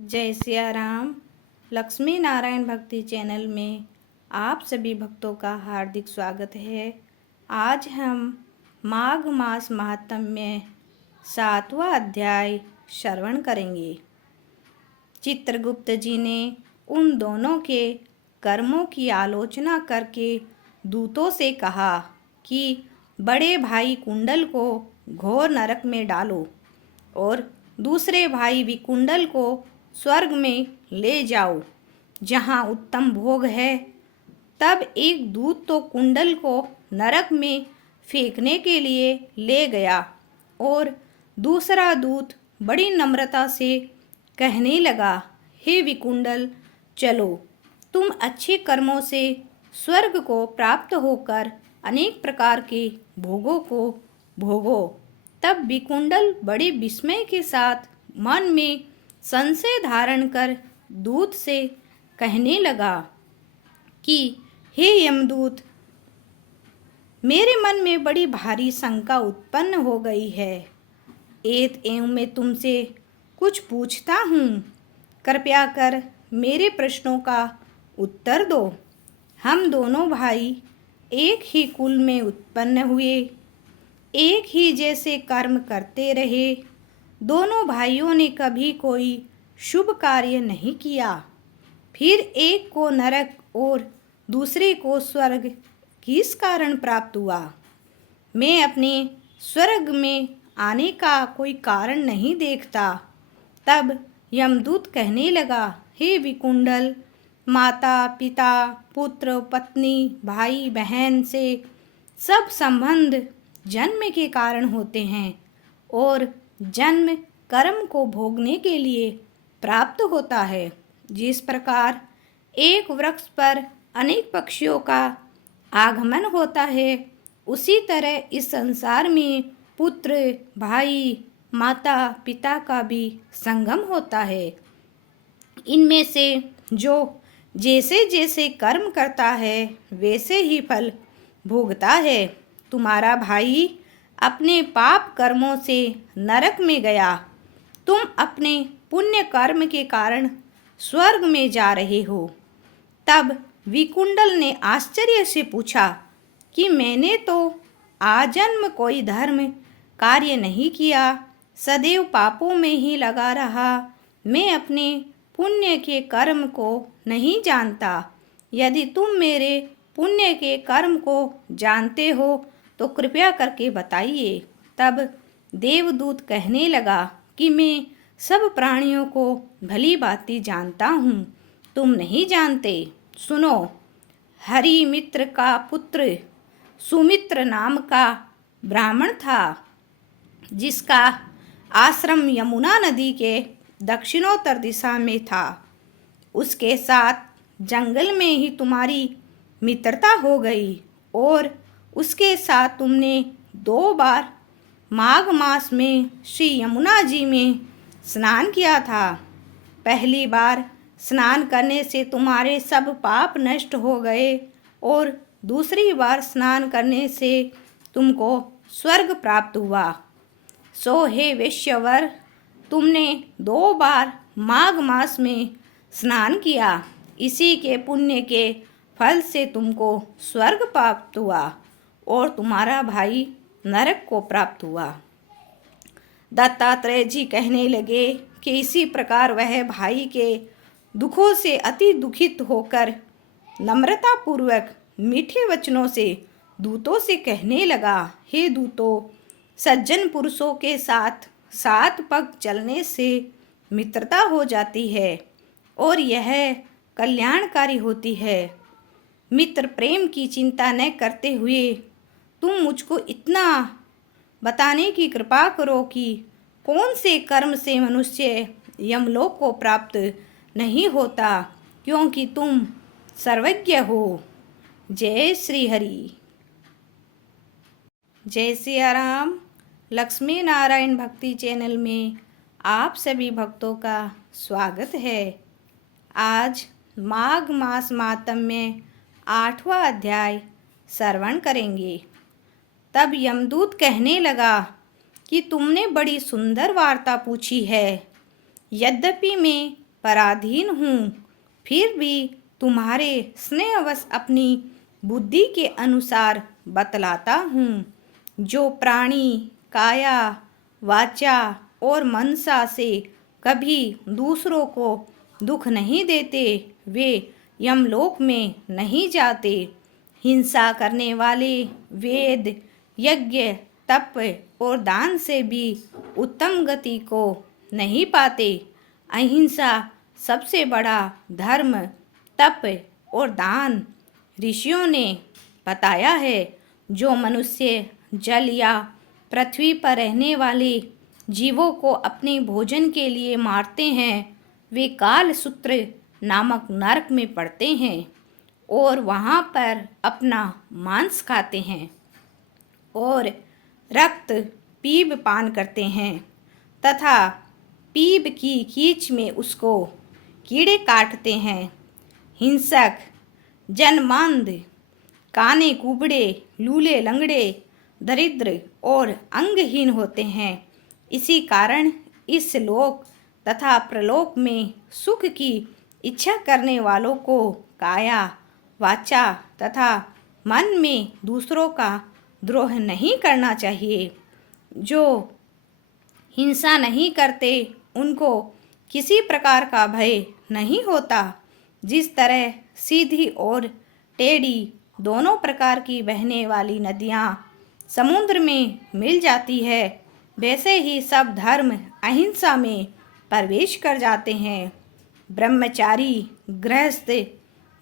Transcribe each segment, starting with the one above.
जय सिया राम। लक्ष्मी नारायण भक्ति चैनल में आप सभी भक्तों का हार्दिक स्वागत है। आज हम माघ मास महात्म्य 7वां अध्याय श्रवण करेंगे। चित्रगुप्त जी ने उन दोनों के कर्मों की आलोचना करके दूतों से कहा कि बड़े भाई कुंडल को घोर नरक में डालो और दूसरे भाई विकुंडल को स्वर्ग में ले जाओ जहाँ उत्तम भोग है। तब एक दूत तो कुंडल को नरक में फेंकने के लिए ले गया और दूसरा दूत बड़ी नम्रता से कहने लगा, हे विकुंडल, चलो, तुम अच्छे कर्मों से स्वर्ग को प्राप्त होकर अनेक प्रकार के भोगों को भोगो। तब विकुंडल बड़े विस्मय के साथ मन में संशय धारण कर दूत से कहने लगा कि हे यमदूत, मेरे मन में बड़ी भारी शंका उत्पन्न हो गई है। एवं मैं तुमसे कुछ पूछता हूँ, कृपया कर मेरे प्रश्नों का उत्तर दो। हम दोनों भाई एक ही कुल में उत्पन्न हुए, एक ही जैसे कर्म करते रहे। दोनों भाइयों ने कभी कोई शुभ कार्य नहीं किया। फिर एक को नरक और दूसरे को स्वर्ग किस कारण प्राप्त हुआ? मैं अपने स्वर्ग में आने का कोई कारण नहीं देखता। तब यमदूत कहने लगा, हे विकुंडल, माता पिता पुत्र पत्नी भाई बहन से सब संबंध जन्म के कारण होते हैं और जन्म कर्म को भोगने के लिए प्राप्त होता है। जिस प्रकार एक वृक्ष पर अनेक पक्षियों का आगमन होता है, उसी तरह इस संसार में पुत्र भाई माता पिता का भी संगम होता है। इनमें से जो जैसे जैसे कर्म करता है वैसे ही फल भोगता है। तुम्हारा भाई अपने पाप कर्मों से नरक में गया, तुम अपने पुण्य कर्म के कारण स्वर्ग में जा रहे हो। तब विकुंडल ने आश्चर्य से पूछा कि मैंने तो आजन्म कोई धर्म कार्य नहीं किया, सदैव पापों में ही लगा रहा। मैं अपने पुण्य के कर्म को नहीं जानता। यदि तुम मेरे पुण्य के कर्म को जानते हो तो कृपया करके बताइए। तब देवदूत कहने लगा कि मैं सब प्राणियों को भली भांति जानता हूँ, तुम नहीं जानते। सुनो, हरि मित्र का पुत्र सुमित्र नाम का ब्राह्मण था, जिसका आश्रम यमुना नदी के दक्षिणोत्तर दिशा में था। उसके साथ जंगल में ही तुम्हारी मित्रता हो गई और उसके साथ तुमने 2 बार माघ मास में श्री यमुना जी में स्नान किया था। पहली बार स्नान करने से तुम्हारे सब पाप नष्ट हो गए और दूसरी बार स्नान करने से तुमको स्वर्ग प्राप्त हुआ। सो हे वैश्यवर, तुमने 2 बार माघ मास में स्नान किया, इसी के पुण्य के फल से तुमको स्वर्ग प्राप्त हुआ और तुम्हारा भाई नरक को प्राप्त हुआ। दत्तात्रेय जी कहने लगे कि इसी प्रकार वह भाई के दुखों से अति दुखित होकर नम्रतापूर्वक मीठे वचनों से दूतों से कहने लगा, हे दूतों, सज्जन पुरुषों के साथ 7 पग चलने से मित्रता हो जाती है और यह कल्याणकारी होती है। मित्र प्रेम की चिंता न करते हुए तुम मुझको इतना बताने की कृपा करो कि कौन से कर्म से मनुष्य यमलोक को प्राप्त नहीं होता, क्योंकि तुम सर्वज्ञ हो। जय श्री हरि। जय सिया राम। लक्ष्मी नारायण भक्ति चैनल में आप सभी भक्तों का स्वागत है। आज माघ मास महात्म्य 8वां अध्याय श्रवण करेंगे। तब यमदूत कहने लगा कि तुमने बड़ी सुंदर वार्ता पूछी है। यद्यपि मैं पराधीन हूँ, फिर भी तुम्हारे स्नेहवश अपनी बुद्धि के अनुसार बतलाता हूँ। जो प्राणी काया, वाचा और मनसा से कभी दूसरों को दुख नहीं देते, वे यमलोक में नहीं जाते। हिंसा करने वाले वेद, यज्ञ, तप और दान से भी उत्तम गति को नहीं पाते। अहिंसा सबसे बड़ा धर्म, तप और दान ऋषियों ने बताया है। जो मनुष्य जल या पृथ्वी पर रहने वाले जीवों को अपने भोजन के लिए मारते हैं, वे कालसूत्र नामक नरक में पड़ते हैं और वहाँ पर अपना मांस खाते हैं और रक्त पीप पान करते हैं तथा पीप की कीच में उसको कीड़े काटते हैं। हिंसक, जनमंद, काने कुबड़े, लूले लंगड़े, दरिद्र और अंगहीन होते हैं। इसी कारण इस लोक तथा प्रलोक में सुख की इच्छा करने वालों को काया, वाचा तथा मन में दूसरों का द्रोह नहीं करना चाहिए। जो हिंसा नहीं करते उनको किसी प्रकार का भय नहीं होता। जिस तरह सीधी और टेढ़ी दोनों प्रकार की बहने वाली नदियाँ समुद्र में मिल जाती है, वैसे ही सब धर्म अहिंसा में प्रवेश कर जाते हैं। ब्रह्मचारी, गृहस्थ,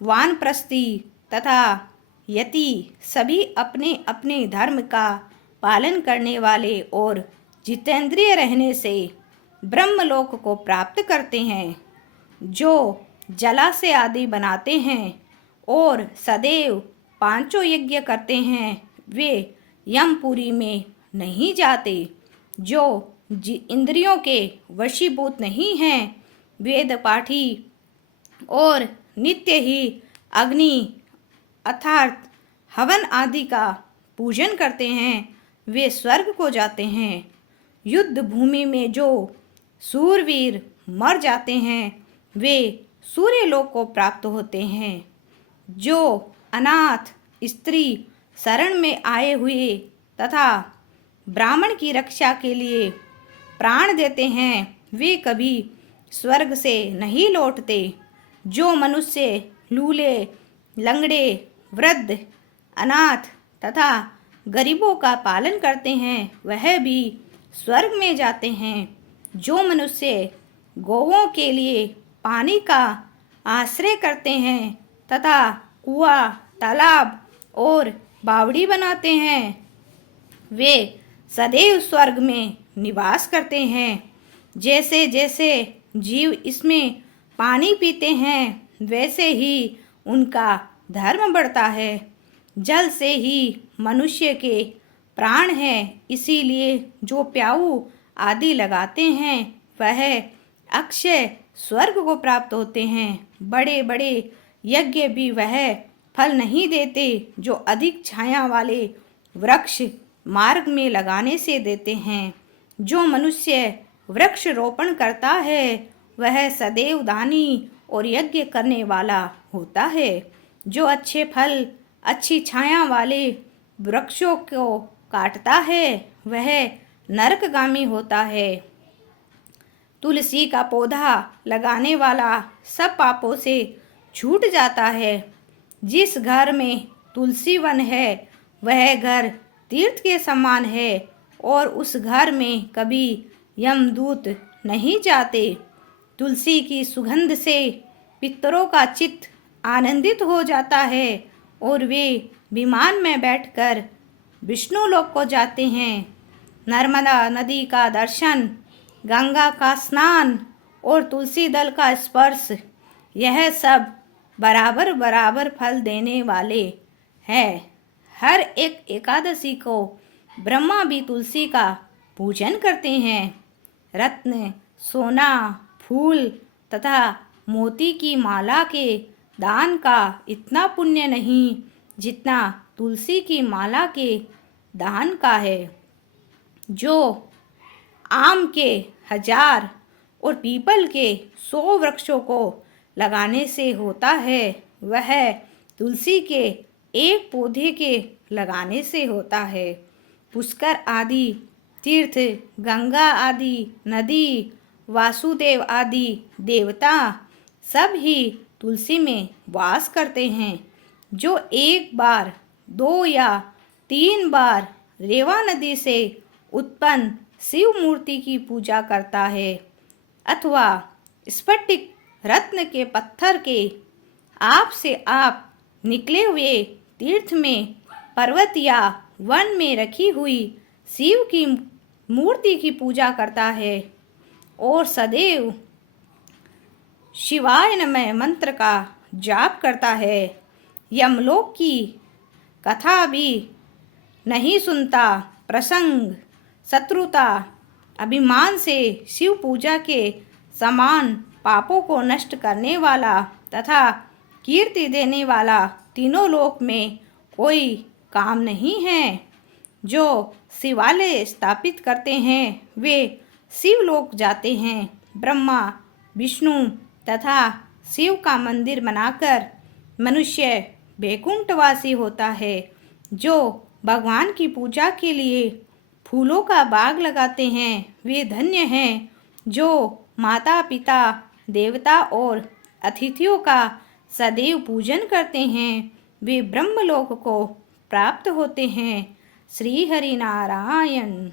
वानप्रस्थी तथा यति सभी अपने अपने धर्म का पालन करने वाले और जितेंद्रिय रहने से ब्रह्मलोक को प्राप्त करते हैं। जो जलाशय आदि बनाते हैं और सदैव पांचों यज्ञ करते हैं, वे यमपुरी में नहीं जाते। जो इंद्रियों के वशीभूत नहीं हैं, वेद पाठी और नित्य ही अग्नि अर्थात हवन आदि का पूजन करते हैं, वे स्वर्ग को जाते हैं। युद्ध भूमि में जो सूरवीर मर जाते हैं, वे सूर्यलोक को प्राप्त होते हैं। जो अनाथ स्त्री शरण में आए हुए तथा ब्राह्मण की रक्षा के लिए प्राण देते हैं, वे कभी स्वर्ग से नहीं लौटते। जो मनुष्य लूले, लंगड़े, वृद्ध, अनाथ तथा गरीबों का पालन करते हैं, वह भी स्वर्ग में जाते हैं। जो मनुष्य गौओं के लिए पानी का आश्रय करते हैं तथा कुआं, तालाब और बावड़ी बनाते हैं, वे सदैव स्वर्ग में निवास करते हैं। जैसे जैसे जीव इसमें पानी पीते हैं, वैसे ही उनका धर्म बढ़ता है। जल से ही मनुष्य के प्राण हैं, इसीलिए जो प्याऊ आदि लगाते हैं, वह अक्षय स्वर्ग को प्राप्त होते हैं। बड़े बड़े यज्ञ भी वह फल नहीं देते जो अधिक छाया वाले वृक्ष मार्ग में लगाने से देते हैं। जो मनुष्य वृक्ष रोपण करता है, वह सदैव दानी और यज्ञ करने वाला होता है। जो अच्छे फल, अच्छी छाया वाले वृक्षों को काटता है, वह नरकगामी होता है। तुलसी का पौधा लगाने वाला सब पापों से छूट जाता है। जिस घर में तुलसी वन है, वह घर तीर्थ के समान है और उस घर में कभी यमदूत नहीं जाते। तुलसी की सुगंध से पितरों का चित्त आनंदित हो जाता है और वे विमान में बैठकर विष्णु लोक को जाते हैं। नर्मदा नदी का दर्शन, गंगा का स्नान और तुलसी दल का स्पर्श, यह सब बराबर बराबर फल देने वाले हैं। हर एक एकादशी को ब्रह्मा भी तुलसी का पूजन करते हैं। रत्न, सोना, फूल तथा मोती की माला के दान का इतना पुण्य नहीं जितना तुलसी की माला के दान का है। जो आम के 1000 और पीपल के 100 वृक्षों को लगाने से होता है, वह तुलसी के एक पौधे के लगाने से होता है। पुष्कर आदि तीर्थ, गंगा आदि नदी, वासुदेव आदि देवता सब ही तुलसी में वास करते हैं। जो एक बार, 2 या 3 बार रेवा नदी से उत्पन्न शिव मूर्ति की पूजा करता है अथवा स्फटिक रत्न के पत्थर के आप से आप निकले हुए तीर्थ में, पर्वत या वन में रखी हुई शिव की मूर्ति की पूजा करता है और सदैव शिवाय नमः मंत्र का जाप करता है, यमलोक की कथा भी नहीं सुनता, प्रसंग, शत्रुता, अभिमान से शिव पूजा के समान पापों को नष्ट करने वाला तथा कीर्ति देने वाला तीनों लोक में कोई काम नहीं है। जो शिवालय स्थापित करते हैं वे शिवलोक जाते हैं। ब्रह्मा, विष्णु तथा शिव का मंदिर बनाकर मनुष्य वैकुंठवासी होता है। जो भगवान की पूजा के लिए फूलों का बाग लगाते हैं वे धन्य हैं। जो माता पिता, देवता और अतिथियों का सदैव पूजन करते हैं वे ब्रह्मलोक को प्राप्त होते हैं। श्री हरि नारायण।